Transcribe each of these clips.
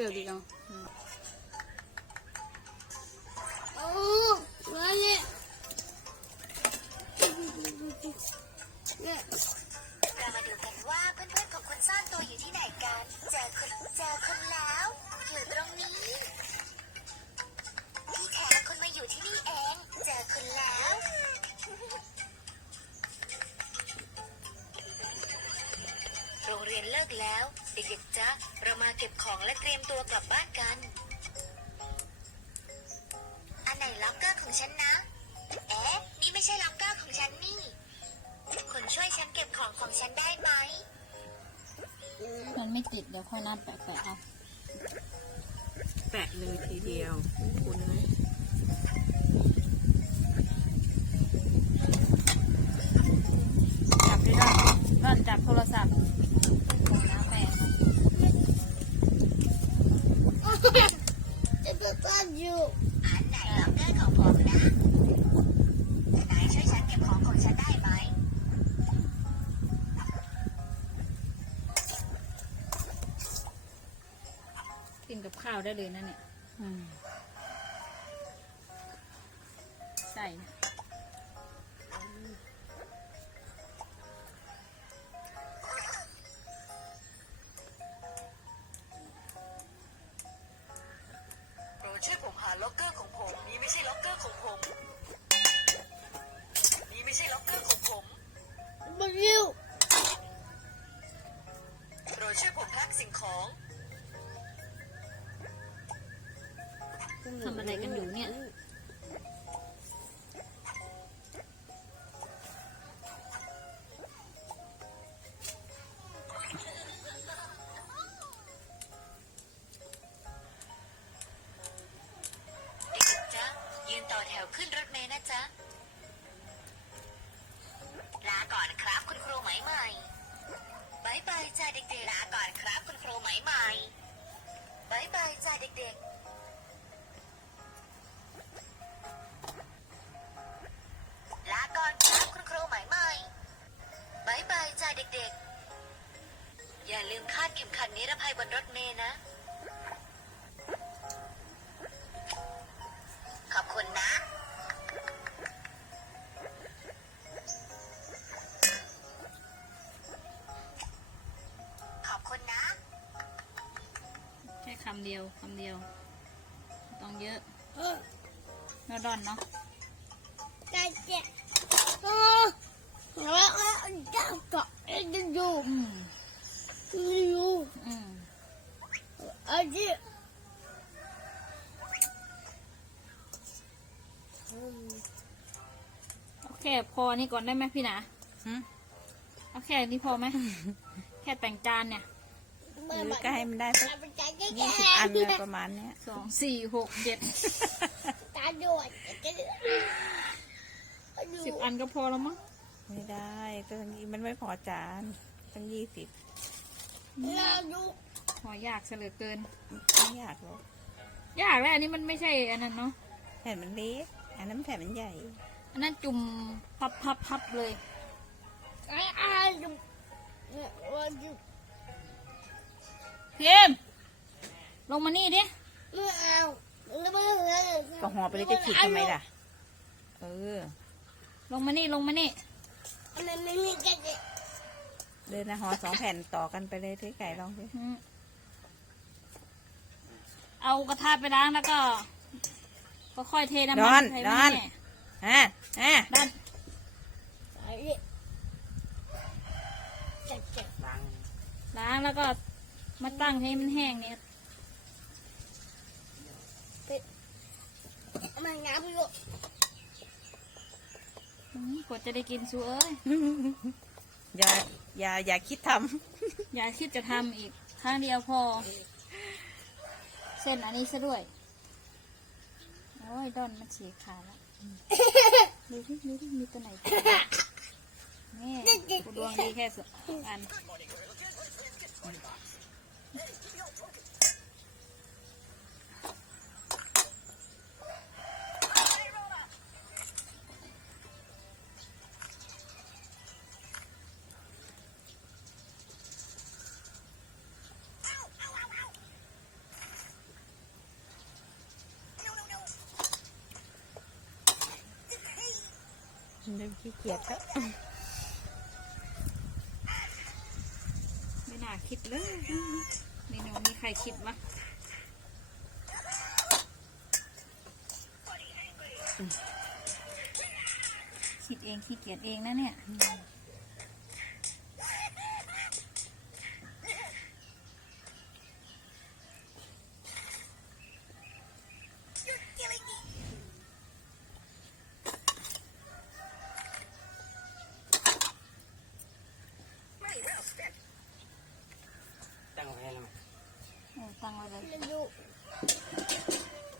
เติบอีกเอาโอ้มาเนี่ยเรามาดูกันว่าเพื่อนๆของคุณซ่อนตัวอยู่ที่ไหนกันเจอคนเจอคนแล้วอยู่ตรงนี้ที่แท้คุณมาอยู่ที่นี่เอง เจอคุณแล้ว โรงเรียนเลิกแล้ว เด็กๆจ๊ะเรามาเก็บของและเตรียมตัวกลับบ้านกัน อันไหนล็อกเกอร์ของฉันนะ เอ๊ะ นี่ไม่ใช่ล็อกเกอร์ของฉันนี่ คุณช่วยฉันเก็บของของฉันได้ไหม มันไม่ติดเดี๋ยวค่อยนัดแปะๆเอาแปะเลยทีเดียว คุณเลยจับด้วยร่อนร่อนจับโทรศัพท์ ของน้าแม่ค่ะจะจะจะอยู่อันไหนล็อกเกอร์ของผมนะไหนช่วยฉันเก็บของของฉันได้ไหมกินกับข้าวได้เลยนะเนี่ย ทำอะไรกันอยู่เนี่ย เด็กๆจ๊ะยืนต่อแถวขึ้นรถเมล์นะจ๊ะ ลาก่อนครับคุณครูไหมใหม่บายบายจ้าเด็กๆ ลาก่อนครับคุณครูไหมใหม่บายบายจ้าเด็กๆ ข็มขัดนิรภัยบนรถเมล์นะ ขอบคุณนะ ขอบคุณนะ แค่คำเดียวคำเดียวไม่ต้องเยอะเออแล้วร่อนเนาะไก่เจ็บเออแอันนี้โอเคพอนี่ก่อนได้ไหมพี่หนาหืมเอาแค่นี้พอไหม แค่แต่งจานเนี่ย หรือก็ให้มันได้สักมันใจแก่ยี่สิบอันเลยประมาณเนี้ย สองสี่หกเจ็ดตาด่วนจะสิบอันก็พอแล้วมั้งไม่ได้ต้องมันไม่พอจานตั้งยี่สิบเราดู หอยากเสยเหลือเกิน ไม่อยากหรอกยากแล้วอันนี้มันไม่ใช่อันนั้นเนาะแผ่นมันเล็กอันนั้นแผ่นมันใหญ่ อันนั้นจุ่มพับพับพับเลยไอ้อาดูว่าดูพี่เอ็มลงมานี่ดิไม่เอาแล้วไม่เอาก็ห่อไปเลยจะขีดทำไมล่ะ เออ ลงมานี่ลงมานี่มันไม่มีกระเด็นเดินนะห่อสองแผ่นต่อกันไปเลยที่ไก่ลองสิอืม เอากระทะไปล้างแล้วก็ก็ค่อยเทน้ำดมัอนใส่ดไว้อนแน่ฮะฮะด้านไอ้นี่จะเจ็บล้างแล้วก็มาตั้งให้มันแห้งเนี่ยมันน้ำอยู่อืมกว่าจะได้กินซูเอ้ย อย่าอย่าอย่าคิดทอย่าคิดจะทำอีกครั้งเดียวพอ เส้นอันนี้ซะด้วย โอ้ยดอนมันฉีกขาดแล้วดูที่ดูที่มีตัวไหนบ้างนี่กูดวงดีแค่สองอัน เริ่มขี้เกียจแล้วไม่น่าคิดเลยเมนูนี้ใครคิดวะคิดเองขี้เกียจเองนะเนี่ย ตั้งไว้แล้วมั้ย เออ ตั้งไว้เลยดู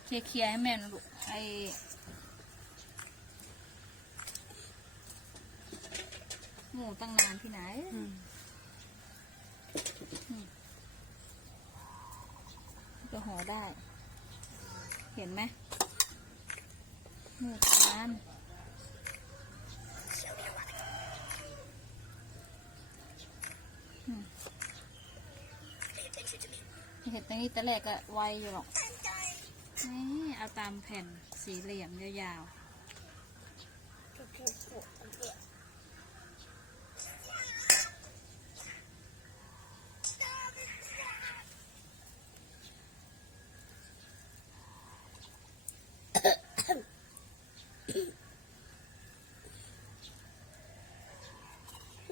เคลียร์เคลียร์ให้แม่หนอยลูกไอหมูตั้งนานที่ไหนจะห่อได้ เห็นไหมหมูทานอืม เห็ดตรงนี้แต่แรกก็ไวอยู่หรอก นี่เอาตามแผ่นสี่เหลี่ยมยาว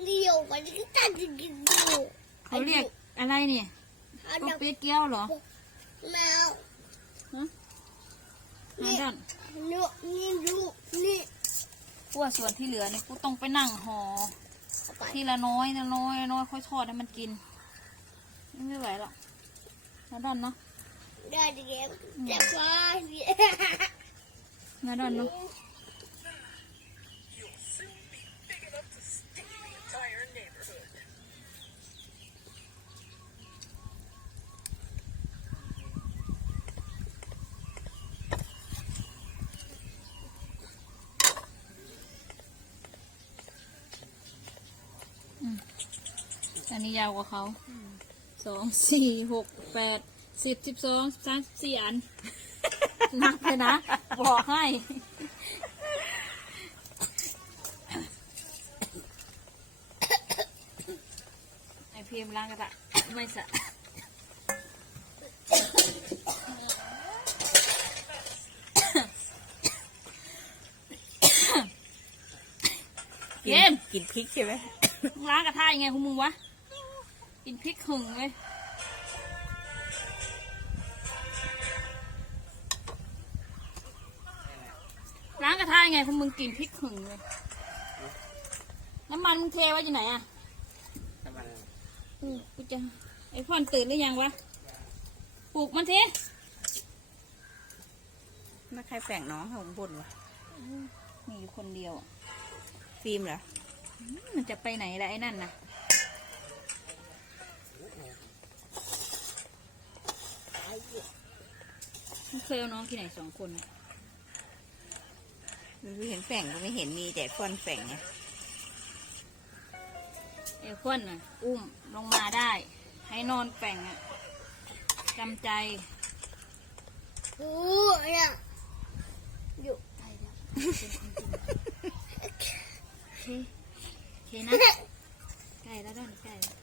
เลี้ยวไปที่ตันจะกินดูๆเขาเรียกอะไรเนี่ยอั นลูดักบเป็ดเกี้ยวเหรอแมวฮะฮะดอนนี่นี่ดูนี่พวกส่วนที่เหลือเนี่ยกูต้องไปนั่งห่อเอาไปทีละน้อยละน้อยละน้อยค่อยทอดให้มันกิน ไม่ไหวหรอกฮะดอนเนาะได้ดีเกมแต่ฟ้าเนี่ยฮะดอนเนาะ อันนี้ยาวกว่าเขาสองสี่หกแปดสิบสิบสองสามสิบสี่อันหนักเลยนะบอกให้ไอพีเอ็มล้างกระทะไม่สะเกมกินพริกใช่ไหมมึงล้างกระทะยังไงของมึงวะ กินพริกหึงเลยล้างกระทะยังไงของมึงกินพริกหึงเลย น้ำมันมึงเทไว้ที่ไหนอะน้ำมันอือกูจะไอ้พ่อนตื่นหรือยังวะ ปลุกมันทีไม่ใครแฝงน้องของบุญวะมีอยู่คนเดียวอะฟิล์มเหรออืมมันจะไปไหนล่ะไอ้นั่นน่ะ มันเคยเอาน้องที่ไหนสองคนน่ะไม่เห็นแฝงก็ไม่เห็นมีแต่ฟอนแฝงไงไอ้ควนน่ะ อุ้มลงมาได้ ให้นอนแป่งอะจำใจโอ้เนี่ยอยู่ไปแล้วโอเคโอเคนะใกล้แล้วด้านใกล้แล้ว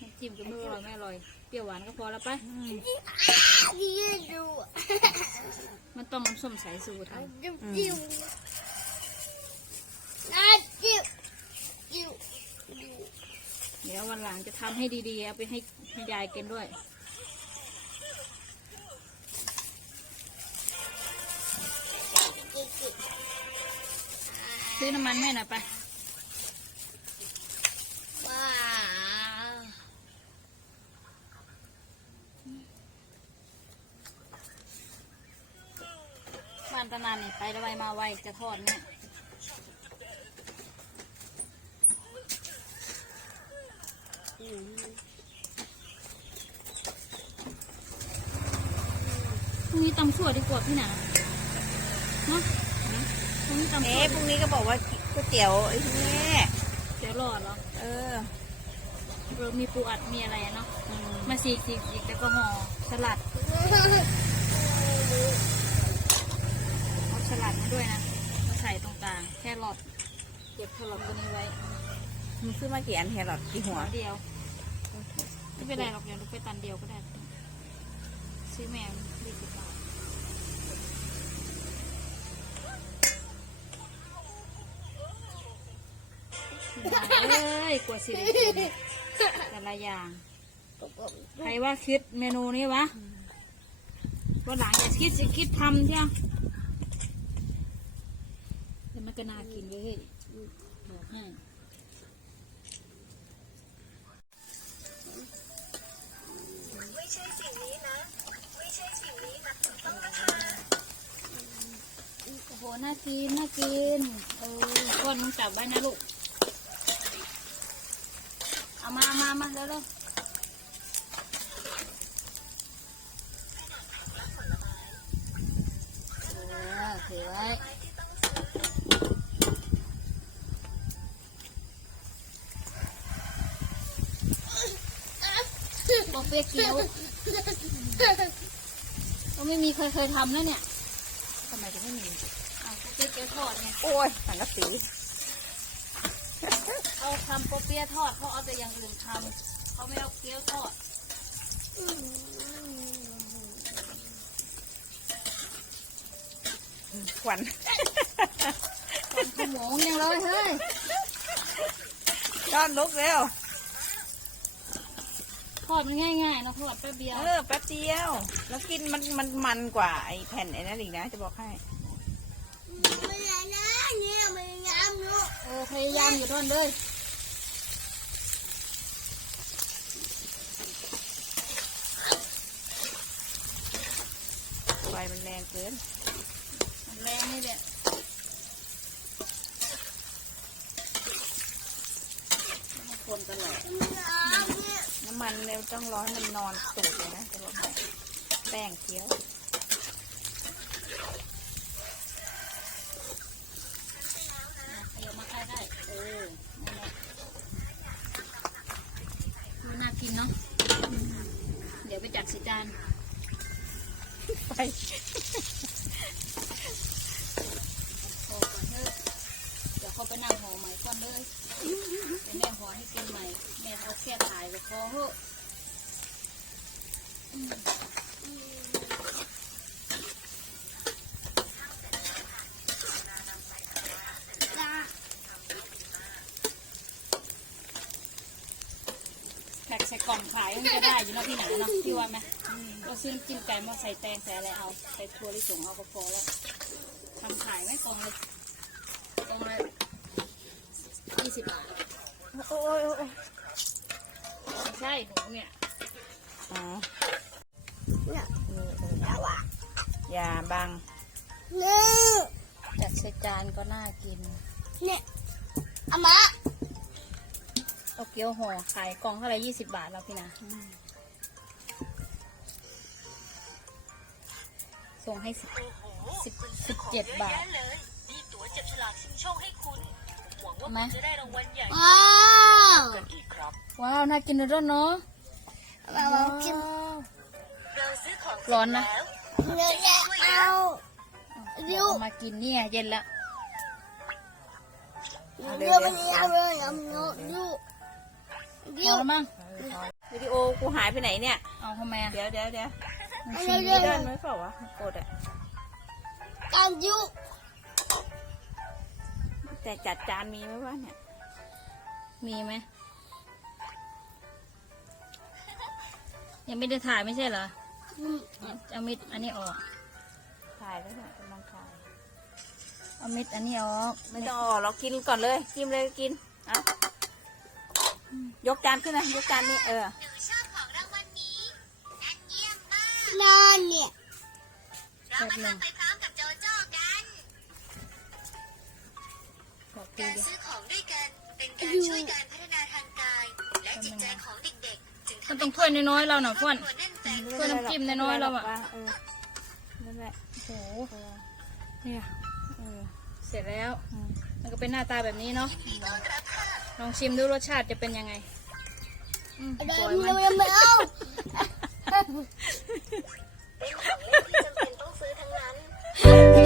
น้ำจิ้มก็ไม่อร่อยไม่อร่อยเปรี้ยวหวานก็พอแล้วปะนี่ดูมันต้องน้ำส้มสายสูทจิ้มจิ้มน่าจิ้มจิ้มำเดี๋ยววันหลังจะทำให้ดีๆ เอาไปให้ให้ยายกินด้วย ซื้อน้ำมันแม่หน่อยไป ว้าว บ้าน ตนานนี่ไปไวมาไวจะทอดเนี่ยพรุ่งนี้ตำสั่วดีกว่าพี่หนาเนาะพรุ่งนี้ตำเอ๊ะวพรุ่งนี้ก็บอกว่าก๋วยเตี๋ยวไอ้นี่เดี๋ยวรอดเหรอเออเออมีปูอัดมีอะไรอะเนาะมาสีกสีกสีกแล้วก็ห่อสลัด สลัดมาด้วยนะมาใส่ตรงกลางแครอทเก็บแครอทตัวนี้ไว้มึงซื้อมากี่อันแครอทกี่หัหัววเดียวไม่เป็นไรหรอกเดี๋ยวหนูไปตันเดียวก็ได้ซื้อแมวยี่สิบบาทเอ้ยกว่าสิได้กินแต่ละอย่างใครว่าคิดเมนูนี้วะวันหลังอย่าคิดสิคิดทำเชียวแต่ มันก็น่ากินเว้ยบอกให้ไม่ใช่สิ่งนี้นะ ไม่ใช่สิ่งนี้นะต้องมาทานโอ้โห น่ากิน น่ากิน เออก้อนมึงจับไว้นะลูก เอามามามาเร็วเร็วเออถือไว้บอก เปียกเกี๊ยวก็ไม่มีเคยเคยทำนะเนี่ยทำไมถึงไม่มีอ้าวเปี๊ยะเกี๊ยวทอดไงโอ้ยสังกะสีเอาทำโปเปี๊ยะทอดเขาเอาแต่อย่างอื่นทำเขาไม่เอาเกี๊ยวทอดควันทำขโมงยังเลยเฮ้ยยอดลุกเร็วท อดมันง่ายๆเนอะทอดแป๊บเดียว เออแป๊บเดียว แล้วกินมันมันมันกว่าไอ้แผ่นไอ้นั่นอีกนะ จะบอกให้ไม่ได้นะเนี่ยไม่งามเนาะเออพยายามอยู่ทอนเลยไฟมันแรงเกิน มันแรงนี่แหละ ต้องคนตลอด งามเนี่ย น้ำ มันเร็วต้องร้อนมันนอนตูดเลยนะจะบอกให้แป้งเคี้ยวขยับมาใกล้ได้เออแมันน่ากินเนาะเดี๋ยวไปจัดสิจานไฟพอก่อนเดี๋ยวเขาไปนั่งห่อใหม่ก่อนเลย แม่ห่อให้กินใหม่ แม่เอาแค่ถ่ายไปพอเถอะจ้าแพ็คใส่กล่องขายมันจะได้อยู่เนอะพี่หนาเนาะพี่ว่าไหมเราซื้อน้ำจิ้มไก่มาใส่แตงใส่อะไรเอา ใส่ถั่วลิสงเอาก็พอแล้วทำขายไหมกล่องเลยกล่องละยี่ สิบบาท โอ้ยโอ้ยโอ้ยไม่ใช่หนูเนี่ยอ๋อเนี่ยเออเออแล้วอะอย่าบังเนี่ยจัดใส่จานก็น่ากิน เนี่ยอามาเอาเกี๊ยวห่อขายกล่องเท่าไหร่ยี่สิบบาทแล้วพี่นะ ส่งให้สิบโอ้โหสิบคุณสิซื้อบของเจ็ดเยอะบาทแยะเลยนี่ตั๋วจับฉลากชิงโชคให้คุณ หวังว่าไหมคุณจะได้รางวัลใหญ่ว้าวกันอีกครับ ว้าว น่ากินด้วยเนาะเราเอากินเราซื้อของเสร้อนนะแล้วเนื้อเนี่ยเอาเดี๋ยวเอามากินเนี่ยเย็นแล้วเนื้อมันยาวเลยเอาเนื้อดูพดูอแล้วมั้งวิดีโอกูหายไปไหนเนี่ย เอาทำไมอะ เดี๋ยวเดี๋ยวเดี๋ยวมันอันชินี้มเรื่เดิอนงไหมเปล่าวะกดอะการดู แต่จัดจานมีไหมวะเนี่ย มีไหมยังไม่ได้ถ่ายไม่ใช่เหรออืมเอามิดอันนี้ออก ถ่ายแล้วเนี่ยกำลังถ่ายเอามิดอันนี้ออกไม่ต้องออกเรากินก่อนเลยกินเลยกินเอายกจานขึ้นนะยกจานนี้เออหนูชอบของรางวัลนี้นั่นเยี่ยมมากนั่นเนี่ยเรามาทำไปพร้อมกับโจ กตีการดิซื้อของด้วยกันเป็นการช่วยการพัฒนาทางกาย และจิตใจของเด็กๆจึงมันทำต้ให้องถ้วยน้อยๆเราหน่ะคพ่รวอนบครัวแน่นแฟนถ้วยน้ำจิ้มน้อยๆเราอะ เออนั่นแหละโอ้โหเออเนี่ยเออเสร็จแล้ว อืมมันก็เป็นหน้าตาแบบนี้เนาะลองชิมดูรสชาติจะเป็นยังไงอืมเดิสนวยไหมเร็วๆไม่เอาเป็นของเล่นที่จำเป็นต้องซื้อทั้งนั้น